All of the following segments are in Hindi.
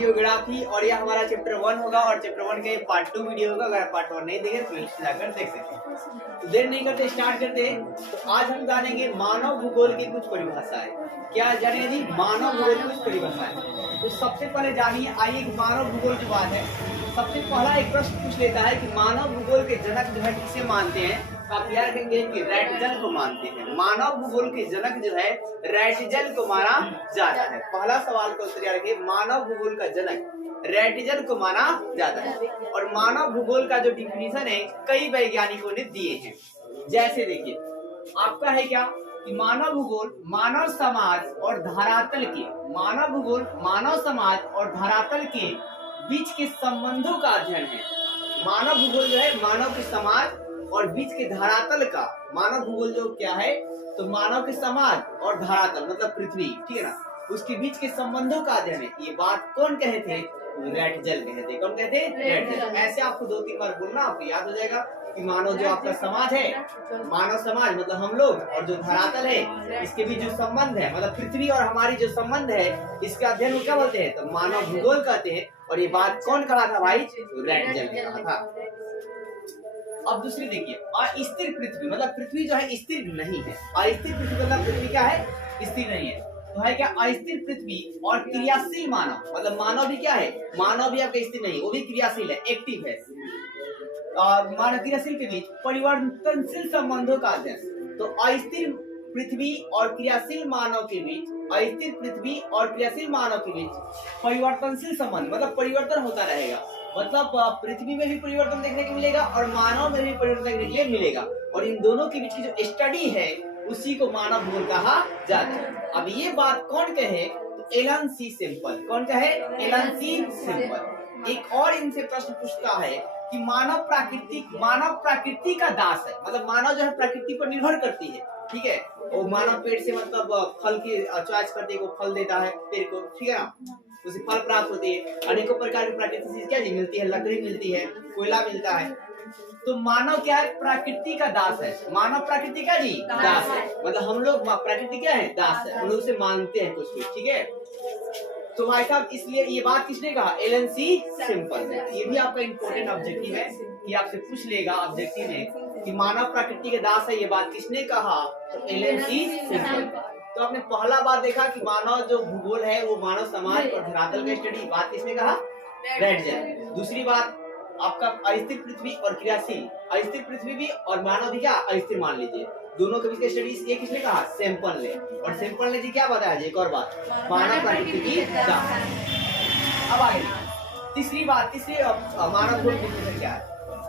जियोग्राफी और ये हमारा चैप्टर 1 होगा और चैप्टर 1 का ये पार्ट 2 वीडियो होगा। अगर पार्ट 1 नहीं देखे तो जाकर देख सकते हैं। तो देर नहीं करते स्टार्ट करते हैं। तो आज हम जानेंगे मानव भूगोल की कुछ परिभाषाएं। क्या जानेंगे जी? मानव भूगोल की कुछ परिभाषाएं। तो सबसे पहले जानिए, आइए कि मानव भूगोल की बात है। सबसे पहला एक प्रश्न पूछ लेता है कि मानव भूगोल के जनक जो है किसे मानते हैं? आप याद करेंगे कि रैटजल को मानते हैं। मानव भूगोल के जनक जो है रैटजल को माना जाता है। पहला सवाल का उत्तर याद रखिए, मानव भूगोल का जनक रैटजल को माना जाता है। और मानव भूगोल का जो डिफिनीशन है कई वैज्ञानिकों ने दिए हैं। जैसे देखिए, आपका है क्या कि मानव भूगोल मानव समाज और धरातल के मानव भूगोल मानव समाज और धरातल के बीच के संबंधों का अध्ययन है। मानव भूगोल जो है मानव के समाज और बीच के धरातल का, मानव भूगोल जो क्या है तो मानव के समाज और धरातल मतलब पृथ्वी, ठीक है ना, उसके बीच के संबंधों का अध्ययन है। ये बात कौन कहे थे? रैटजल कहे थे। कौन कहते? रैटजल। ऐसे आपको 2-3 बार बोलना, आपको याद हो जाएगा कि मानव जो आपका समाज है, मानव समाज मतलब हम लोग, और जो धरातल है इसके बीच जो संबंध है मतलब पृथ्वी और हमारी जो संबंध है इसके अध्ययन को क्या बोलते हैं? तो मानव भूगोल कहते हैं। और ये बात कौन कहा था भाई? रैटजल ने कहा था। अब दूसरी देखिए, अस्थिर पृथ्वी मतलब पृथ्वी जो है स्थिर नहीं है। अस्थिर पृथ्वी मतलब पृथ्वी क्या है? स्थिर नहीं है। तो है क्या? अस्थिर पृथ्वी और क्रियाशील मानव मतलब मानव भी क्या है? मानव भी आपका स्थिर नहीं, वो भी क्रियाशील है, एक्टिव है। और मानव क्रियाशील के बीच परिवर्तनशील संबंधों का अध्ययन। तो अस्थिर पृथ्वी और क्रियाशील मानव के बीच, अस्थिर पृथ्वी और क्रियाशील मानव के बीच परिवर्तनशील संबंध मतलब परिवर्तन होता रहेगा। मतलब पृथ्वी में भी परिवर्तन देखने को मिलेगा और मानव में भी परिवर्तन देखने के लिए मिलेगा। और इन दोनों के बीच की जो स्टडी है उसी को मानव भूगोल कहा जाता है। अब ये बात कौन कहे? तो एलन सी सैंपल। कौन कहे? एलन सी सैंपल। एक और इनसे प्रश्न पूछता है कि मानव प्रकृति का दास है। मतलब मानव जो है प्रकृति पर निर्भर करती है, ठीक है। वो मानव पेड़ से मतलब फल की चॉइस करते है, वो फल देता है पेड़ को, ठीक है ना, उसे फल प्राप्त होती है। अनेकों प्रकार की प्राकृतिक चीज क्या जी मिलती है? लकड़ी मिलती है, कोयला मिलता है। तो मानव क्या है? प्रकृति का दास है। मानव प्रकृति का जी दास है। मतलब हम लोग प्रकृति क्या है? दास है। हम लोग उसे मानते हैं कुछ, ठीक है। तो भाई साहब, इसलिए ये बात किसने कहा? एलन सी सैंपल ने। ये भी आपका इंपॉर्टेंट ऑब्जेक्टिव है कि आपसे पूछ लेगा ऑब्जेक्टिव में कि मानव प्रकृति के दास है, ये बात किसने कहा? तो एलन सी सैंपल। तो आपने पहला बात देखा कि मानव जो भूगोल है वो मानव समाज और धरातल का स्टडी, बात किसने कहा? रैटजल। दूसरी बात आपका अस्थिर पृथ्वी और क्रियाशील, अस्थिर पृथ्वी भी और मानव भी क्या अस्थिर मान लीजिए, दोनों के बीच स्टडीज ये किसने कहा? सैंपल ने। और सैंपल ने जी क्या बताया जी? एक और बात, मानव प्रकृति की दास। अब आगे तीसरी बात, तीसरी मानव भूगोल की क्या है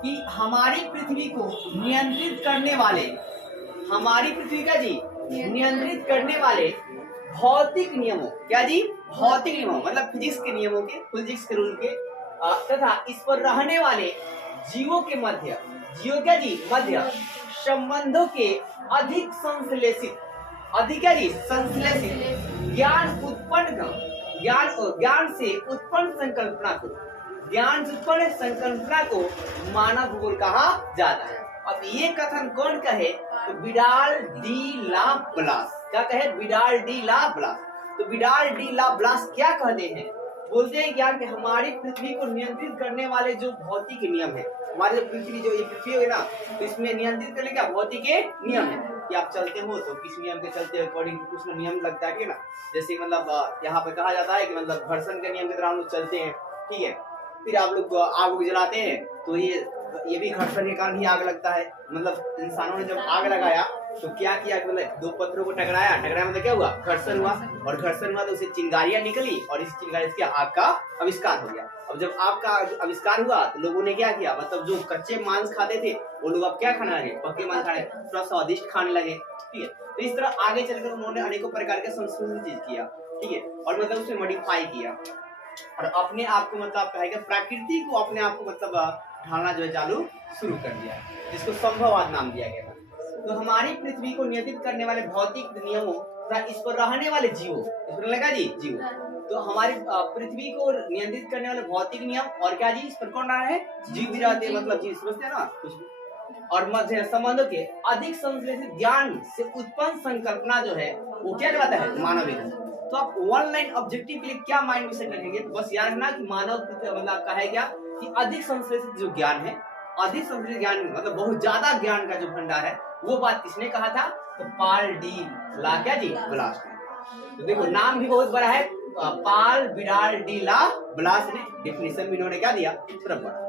कि हमारी पृथ्वी को नियंत्रित करने वाले, हमारी पृथ्वी का जी नियंत्रित करने वाले भौतिक नियमों, क्या जी? भौतिक नियमों मतलब फिजिक्स के नियमों के, फिजिक्स के रूल के, तथा इस पर रहने वाले जीवों के मध्य, जीवों क्या जी मध्य संबंधों के अधिक संश्लेषित, अधिक क्या जी संश्लेषित ज्ञान से उत्पन्न संकल्पना को मानव भूगोल कहा जाता है। अब ये कथन कौन कहे? तो विडाल डी ला ब्लास। क्या कहे? विडाल डी ला ब्लास। तो विडाल डी ला ब्लास क्या कहते हैं? बोलते हैं क्या कि हमारी पृथ्वी को नियंत्रित करने वाले जो भौतिक नियम है, हमारी जो पृथ्वी, जो ये पृथ्वी है ना, तो इसमें नियंत्रित करने का भौतिक नियम है कि आप चलते हो तो किस नियम के चलते हो, अकॉर्डिंग टू कुछ नियम लगता है ना। जैसे मतलब यहाँ पे कहा जाता है कि मतलब घर्षण के नियम के तरह हम लोग चलते हैं, ठीक है। फिर आप लोग आग जलाते हैं तो ये भी घर्षण के कारण ही आग लगता है। मतलब इंसानों ने जब आग लगाया तो क्या किया कि मतलब दो पत्थरों को टकराया मतलब क्या हुआ? घर्षण हुआ। और घर्षण हुआ तो उससे चिंगारियां निकली और इस चिंगारी से आग का आविष्कार हो गया। अब जब आग का आविष्कार हुआ तो लोगों ने क्या किया? मतलब जो कच्चे मांस खाते थे वो लोग अब क्या खाने लगे? पक्के मांस खाने, थोड़ा स्वादिष्ट खाने लगे, ठीक है। तो इस तरह आगे चलकर उन्होंने अनेकों प्रकार के संशोधन चीज किया, ठीक है, और मतलब उसे मॉडिफाई किया और अपने आप को मतलब कहेगा प्रकृति को अपने आप को मतलब ढालना जो है चालू शुरू कर दिया, जिसको संभववाद नाम दिया गया था। तो हमारी पृथ्वी को नियंत्रित करने वाले भौतिक नियमों तथा इस पर रहने वाले जीवों, इस पर लगा जी जीव, तो हमारी पृथ्वी को नियंत्रित करने वाले भौतिक नियम और क्या जी इस पर कौन रहा है? जीव भी रहते हैं, मतलब जीव समझते हैं ना कुछ भी। और मध्य संबंधों के अधिक संश्लेषित ज्ञान से उत्पन्न संकल्पना जो है वो क्या कहलाता है? मानव विज्ञान। तो आप वन लाइन ऑब्जेक्टिव के लिए क्या माइंड में सेट रखेंगे? तो बस याद रखना कि मानव मतलब आपका है क्या कि अधिक संश्लेषित जो ज्ञान है, अधिक संश्लेषित ज्ञान मतलब बहुत ज्यादा ज्ञान का जो भंडार है, वो बात किसने कहा था? तो पाल डी ला क्या जी ब्लास ने। तो देखो नाम भी बहुत बड़ा है, पाल विडाल डी ला ब्लास ने डेफिनेशन भी इन्होंने क्या दिया? बड़ा।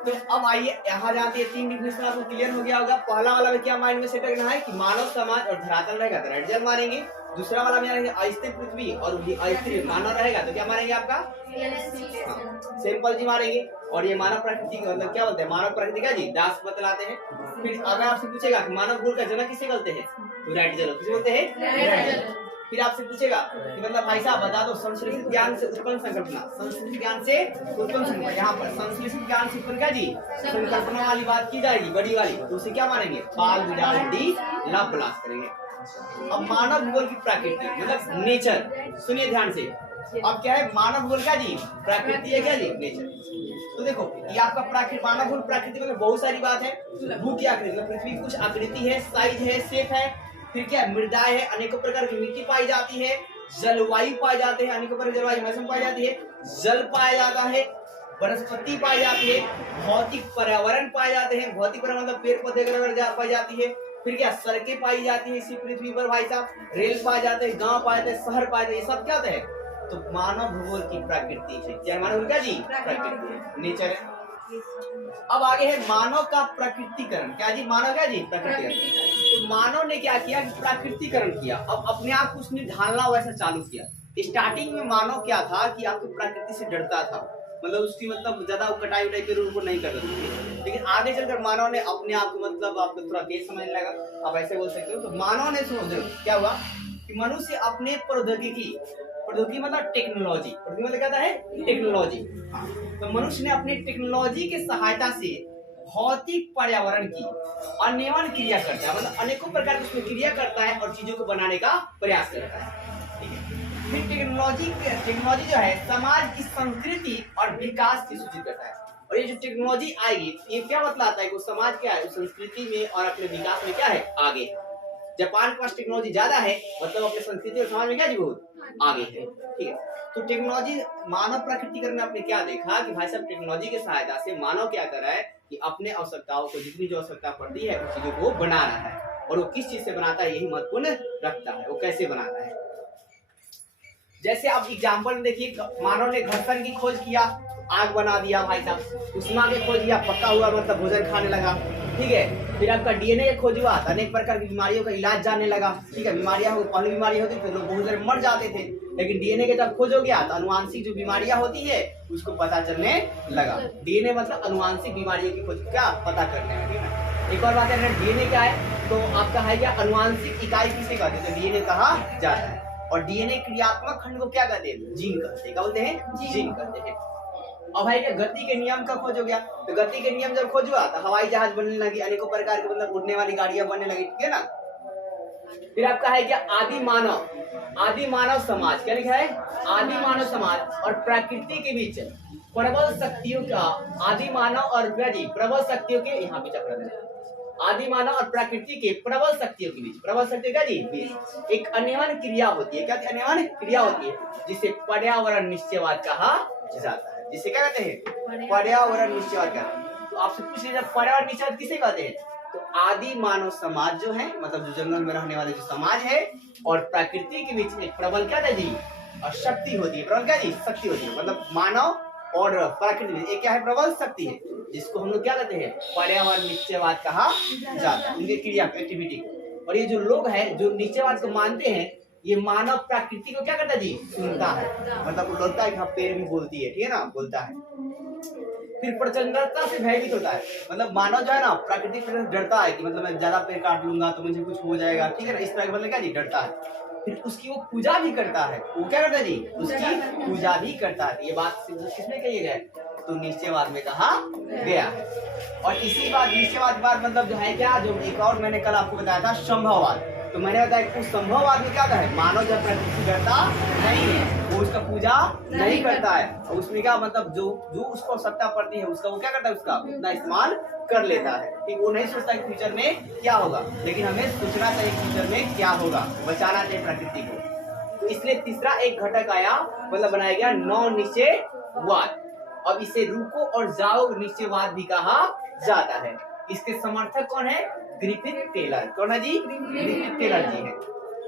तो अब आइए यहाँ जाते हैं, 3 डिफिनेशन आपको क्लियर हो गया होगा। पहला वाला में क्या माइंड में सेट रखना है कि मानव समाज और धरातल रहेगा तो रेड जेल मारेंगे। दूसरा वाला में अस्थिर पृथ्वी और अस्थिर मानव रहेगा तो क्या मारेंगे आपका? सिंपल जी मारेंगे। और ये मानव प्रकृति मतलब क्या बोलते हैं? मानव प्रकृति का जी दास बतलाते हैं। फिर अगर आपसे पूछेगा कि मानव भूगोल का जनक किसे बोलते हैं? तो रेड जेल किसे बोलते हैं? Red gel. फिर आपसे पूछेगा कि मतलब भाई साहब बता दो संश्लेषित ज्ञान से उत्पन्न संकल्पना, संश्लेषित ज्ञान से उत्पन्न संकल्पना, यहाँ पर संश्लेषित ज्ञान से उत्पन्न क्या जी संकल्पना वाली बात की जाएगी बड़ी वाली, तो उसे क्या मानेंगे? पाल विडाल डी ला ब्लास करेंगे। अब मानव भूगोल की प्रकृति मतलब नेचर, सुनिए ध्यान से। अब क्या है मानव भूगोल का जी? प्रकृति है क्या जी? नेचर। तो देखो ये आपका प्राकृतिक मानव भूगोल प्रकृति में बहुत सारी बात है। भू की आकृति मतलब पृथ्वी की कुछ आकृति है, साइज है, शेप है। फिर क्या मृदाएं है, अनेकों प्रकार की मिट्टी पाई जाती है, जलवायु पाई जाती है, अनेकों प्रकार की जलवायु मौसम पाई जाती है, जल पाया जाता है, वनस्पति पाई जाती है, भौतिक पर्यावरण पाए जाते हैं, भौतिक पर्यावरण मतलब पेड़ पौधे वगैरह पाई जाती है। फिर क्या सड़कें पाई जाती है इसी पृथ्वी पर भाई साहब, रेल पाए जाते हैं, गांव पाए जाते हैं, शहर पाए जाते हैं, ये सब क्या है? तो मानव भूगोल की प्रकृति है। क्या मानव क्या जी? प्रकृति है, नेचर है। अब आगे है मानव का प्रकृतिकरण। क्या जी? मानव क्या जी? प्रकृतिकरण। तो मानव ने क्या किया? प्राकृतिकरण किया। अब अपने आप को उसने ढालना वैसा चालू किया। स्टार्टिंग में मानव क्या था कि आपकी प्रकृति से डरता था, मतलब उसकी मतलब ज्यादा कटाई उटाई के रूप को नहीं करता था। लेकिन आगे चलकर मानव ने अपने आप को मतलब आपको थोड़ा तेज समझने लगा, आप ऐसे बोल सकते हो। तो मानव ने सुनो क्या हुआ कि मनुष्य अपने प्रौद्योगिकी मतलब टेक्नोलॉजी, मतलब क्या है? टेक्नोलॉजी। तो मनुष्य ने अपनी टेक्नोलॉजी की सहायता से भौतिक पर्यावरण की अन्वयन क्रिया करता है, मतलब अनेकों प्रकार की उसमें क्रिया करता है और चीजों को बनाने का प्रयास करता है। ठीक है। फिर टेक्नोलॉजी जो है समाज की संस्कृति और विकास की सूचित करता है। और ये जो टेक्नोलॉजी आएगी ये क्या बतलाता है कि समाज क्या है? संस्कृति में और अपने विकास में क्या है? आगे। जापान के पास टेक्नोलॉजी ज्यादा है, मतलब अपने संस्कृति और समाज में क्या जी बहुत आगे है। ठीक है। तो टेक्नोलॉजी मानव प्रकृतिकरण में आपने क्या देखा कि भाई साहब टेक्नोलॉजी की सहायता से मानव क्या कर रहा है कि अपने आवश्यकताओं को जितनी जो आवश्यकता पड़ती है उन चीजों को बना रहा है। और वो किस चीज से बनाता है यही महत्वपूर्ण रखता है, वो कैसे बनाता है। जैसे आप एग्जाम्पल में देखिए, मानव ने घर्षण की खोज किया, आग बना दिया भाई साहब। उष्मा की खोज किया, पका हुआ मतलब भोजन खाने लगा। ठीक है। फिर आपका डीएनए की खोज हुआ, अनेक प्रकार की बीमारियों का इलाज जानने लगा। ठीक है। बीमारियां पहली बीमारी होती थी लोग बहुत सारे मर जाते थे, लेकिन डीएनए के जब खोज हो गया तो अनुवांशिक जो बीमारियां होती है उसको पता चलने लगा। डीएनए मतलब अनुवांशिक बीमारियों की खोज क्या पता करने में। एक और बात है, डीएनए क्या है? तो आपका है क्या अनुवांशिक इकाई किसे कहते हैं? तो डीएनए कहा जाता है। और डीएनए क्रियात्मक खंड को क्या कहते हैं? जीन कहते हैं। क्या बोलते हैं? जीन कहते हैं। अब भाई क्या गति के नियम का खोज हो गया, तो गति के नियम जब खोज हुआ तो हवाई जहाज बनने लगी, अनेकों प्रकार के मतलब उड़ने वाली गाड़ियां बनने लगी। ठीक है ना। फिर आपका है क्या आदि मानव समाज। क्या लिखा है? आदि मानव समाज और प्रकृति के बीच प्रबल शक्तियों का आदि मानव और प्रबल शक्तियों के यहाँ पे चक्र है। आदि मानव और प्रकृति के प्रबल शक्तियों के बीच, प्रबल शक्तियों का जी बीच एक अन्वयन क्रिया होती है। क्या अन्वयन क्रिया होती है? जिसे पर्यावरण निश्चयवाद कहा जाता है। जिसे क्या कहते हैं? पर्यावरण निश्चयवाद कहते हैं। तो आपसे पूछ लीजिए पर्यावरण निश्चयवाद किसे कहते हैं? तो आदि मानव समाज जो है मतलब जो जंगल में रहने वाले जो समाज है और प्रकृति के बीच में प्रबल क्या है जी और शक्ति होती है। प्रबल क्या जी? शक्ति होती है। मतलब मानव और प्रकृति में एक क्या है? प्रबल शक्ति है, जिसको हम लोग क्या कहते हैं? पर्यावरण निश्चयवाद कहा जाता है। उनकी क्रिया एक्टिविटी को। और ये जो लोग हैं जो निश्चयवाद को मानते हैं, ये मानव प्रकृति को क्या करता है जी? सुनता है, मतलब वो लगता है कि हाँ पेड़ भी बोलती है। ठीक है ना, बोलता है। फिर प्रचंडता से भयभीत होता है, मतलब मानव जो है ना प्रकृति से डरता है कि मतलब मैं ज्यादा पेड़ काट लूंगा तो मुझे कुछ हो जाएगा। ठीक है ना, इस तरह का मतलब क्या जी? डरता है। फिर उसकी वो पूजा भी करता है। वो क्या करता है जी? उसकी पूजा भी करता है। ये बात किसने कही है? तो निश्चयवाद में कहा गया है। और इसी बात निश्चयवाद बात मतलब जो है क्या, जो एक और मैंने कल आपको बताया था संभववाद। तो मैंने बताया कि उस संभववाद में क्या है? मानव जब प्रकृति से डरता नहीं है, वो वो उसका पूजा नहीं करता है, और उसमें क्या मतलब जो जो उसको सत्ता पड़ती है उसका वो क्या करता है, उसका उतना इस्तेमाल कर लेता है। ठीक, वो नहीं सोचता कि फ्यूचर में क्या होगा, लेकिन हमें सोचना चाहिए फ्यूचर में क्या होगा, बचाना चाहिए प्रकृति को। तो इसलिए तीसरा एक घटक आया, मतलब बनाया गया नौ निश्चयवाद। अब इसे रुको और जाओ निश्चयवाद भी कहा जाता है। इसके समर्थक कौन है? Griffith Taylor. कौन है जी? ग्रिफिथ टेलर जी है।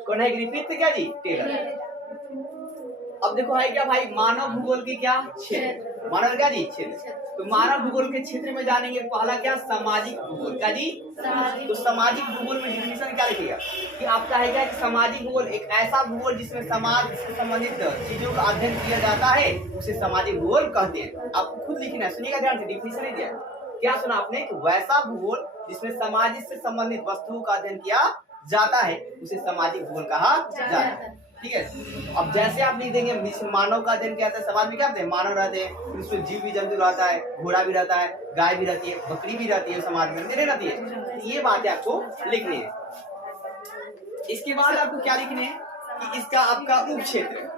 कौन है? ग्रिफिथ क्या जी? टेलर। अब देखो है क्या भाई, मानव भूगोल के क्या क्षेत्र, मानव क्या जी? क्षेत्र। तो मानव भूगोल के क्षेत्र में जानेंगे पहला क्या? सामाजिक भूगोल। क्या जी? तो सामाजिक भूगोल में डिफिनेशन क्या लिखेगा कि आपका है क्या कि सामाजिक भूगोल एक ऐसा भूगोल जिसमें समाज से संबंधित चीजों का अध्ययन किया जाता है, उसे सामाजिक भूगोल कहते हैं। आपको खुद लिखना है, सुनिएगा ध्यान से, डिफिनेशन नहीं दिया। क्या सुना आपने? कि वैसा भूगोल जिसमें समाज से संबंधित वस्तुओं का अध्ययन किया जाता है, उसे सामाजिक भूगोल कहा जाता है। ठीक है। अब जैसे आप लिख देंगे मानव का अध्ययन क्या होता है, समाज में क्या होते हैं? मानव रहते हैं, फिर उसमें जीव भी जंतु रहता है, घोड़ा भी रहता है, गाय भी रहती है, बकरी भी रहती है, समाज में नहीं रहती है। ये बातें आपको लिखनी है। इसके बाद आपको क्या लिखने है कि इसका आपका उप क्षेत्र,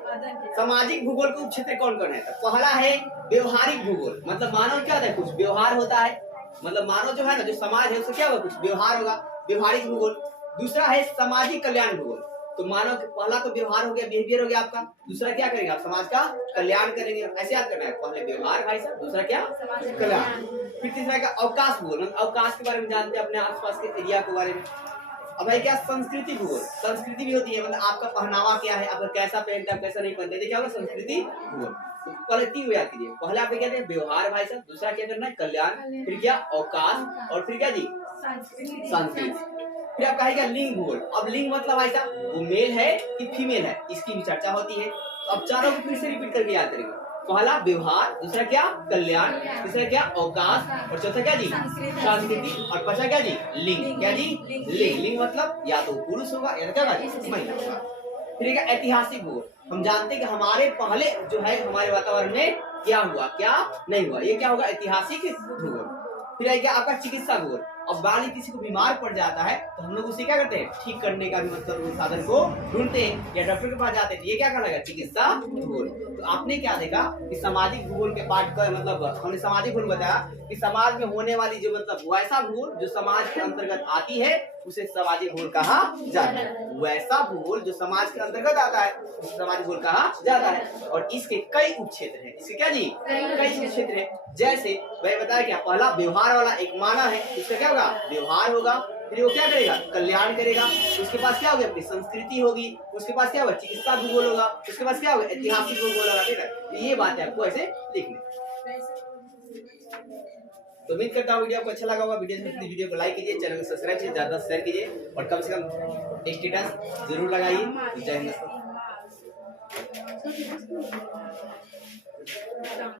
सामाजिक भूगोल का उप क्षेत्र कौन कौन है? तो पहला है व्यवहारिक भूगोल, मतलब मानव क्या होता है, कुछ व्यवहार होता है, मतलब मानव जो है ना, जो समाज है उसका क्या होगा, कुछ व्यवहार होगा, व्यवहारिक भूगोल। दूसरा है सामाजिक कल्याण भूगोल, तो मानव पहला तो व्यवहार हो गया, बिहेवियर हो गया आपका। दूसरा क्या करेंगे आप? समाज का कल्याण करेंगे। ऐसे याद करना है, पहले व्यवहार भाई साहब, दूसरा क्या? कल्याण। फिर तीसरा क्या? अवकाश भूगोल, मतलब अवकाश के बारे में जानते हैं, अपने आसपास के एरिया के बारे में। अब है क्या? संस्कृति भूगोल, संस्कृति भी होती है, मतलब आपका पहनावा क्या है, आपका कैसा पहनते हैं, कैसा नहीं पहनते, क्या होगा? संस्कृति भूगोल। पहले तीन याद कीजिए, पहले आप क्या हैं? व्यवहार भाई साहब, दूसरा क्या करना है? कल्याण, फिर क्या? अवकाश, और फिर क्या जी? संस्कृति। फिर आपका है क्या? लिंग भूगोल। अब लिंग मतलब भाई साहब वो मेल है कि फीमेल है, इसकी भी चर्चा होती है। अब चारों को फिर से रिपीट करके याद करेंगे। पहला व्यवहार, दूसरा क्या? कल्याण, तीसरा क्या? अवकाश, और चौथा क्या जी? संस्कृति, और पांचवा क्या जी? लिंग। क्या जी? लिंग। लिंग मतलब या तो पुरुष होगा या क्या महिला होगा। फिर क्या? ऐतिहासिक भूगोल, हम जानते हैं कि हमारे पहले जो है हमारे वातावरण में क्या हुआ क्या नहीं हुआ, ये क्या होगा? ऐतिहासिक भूगोल। फिर है क्या? आपका चिकित्सा भूगोल, अब बाली किसी को बीमार पड़ जाता है तो हम लोग उसे क्या करते हैं? ठीक करने का भी मतलब साधन को ढूंढते हैं, या डॉक्टर के पास जाते हैं, ये क्या कहलाएगा? चिकित्सा भूगोल। तो आपने क्या देखा कि सामाजिक भूगोल के पाठ का मतलब हमने सामाजिक भूगोल बताया कि समाज में होने वाली जो मतलब वैसा भूगोल जो समाज के अंतर्गत आती है उसे सामाजिक भूगोल कहा जाता है। वैसा भूगोल जो समाज के अंतर्गत आता है उसे सामाजिक भूगोल कहा जाता है। और इसके कई उपक्षेत्र हैं, इसके क्या जी? कई उपक्षेत्र हैं। जैसे मैं बताया क्या? पहला व्यवहार वाला एक मानव है, इसका क्या होगा? व्यवहार होगा। फिर वो क्या करेगा? कल्याण करेगा। उसके पास क्या होगी? अपनी संस्कृति होगी। उसके पास क्या होगा? चिकित्सा भूगोल होगा। उसके पास क्या होगा? ऐतिहासिक भूगोल होगा। ठीक है, तो ये बात है आपको ऐसे लिखनी। तो उम्मीद करता हूँ वीडियो आपको अच्छा लगा होगा। वीडियो को लाइक कीजिए, चैनल को सब्सक्राइब कीजिए, ज्यादा शेयर कीजिए, और कम से कम स्टेटस जरूर लगाइए। जय हिंद।